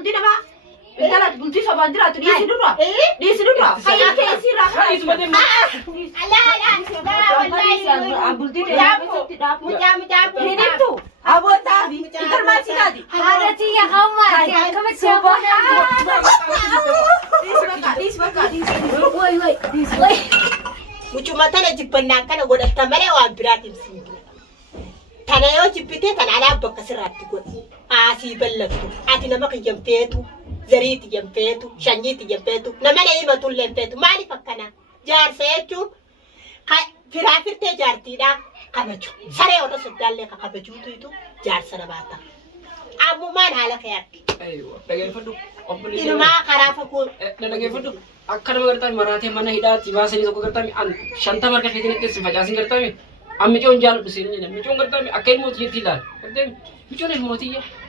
bultii namaa. Intala bultii sobaan jiraatu dhiisi durra. Dhiisi durra. Hayya keessi irraa. Dhiisi malee. Bultii deemee dhaabu. Hidhittu. Aboota. Intal maasinaati. Haadhatii yakaumaa. Akkamitti yakaumaa? Dhiisi bakka. Wai. Mucuma tana jibbannaan kana godhatta malee waan biraatiin siin dura. Tana yoo jibbite tana alaabba akka sirraatti godhi. Asii ballattu. Ati nama kiyyamteetu, zariiti yamteetu, shanyiiti yamteetu, nama na himatu lemteetu. Maaliif akkana? Jaarsa jechuun firaafirtee jaartiidhaa kabaju. Saree warra soddaallee ka kabajuutu jaarsa namaa ta'a. Ammumaan haala kayyaatti. Dhageeffadhu. Inumaa karaa fagoo. Dhageeffadhu. Akka nama gartaami maraatee mana hidhaatti baasanii tokko gartaami an shanta marga feetiin itti facaasin gartaami an micoon jaaladhu seenii jedhama micoon gartaami akka ilmooti jetti ilaala gartaami micoon ilmootiyya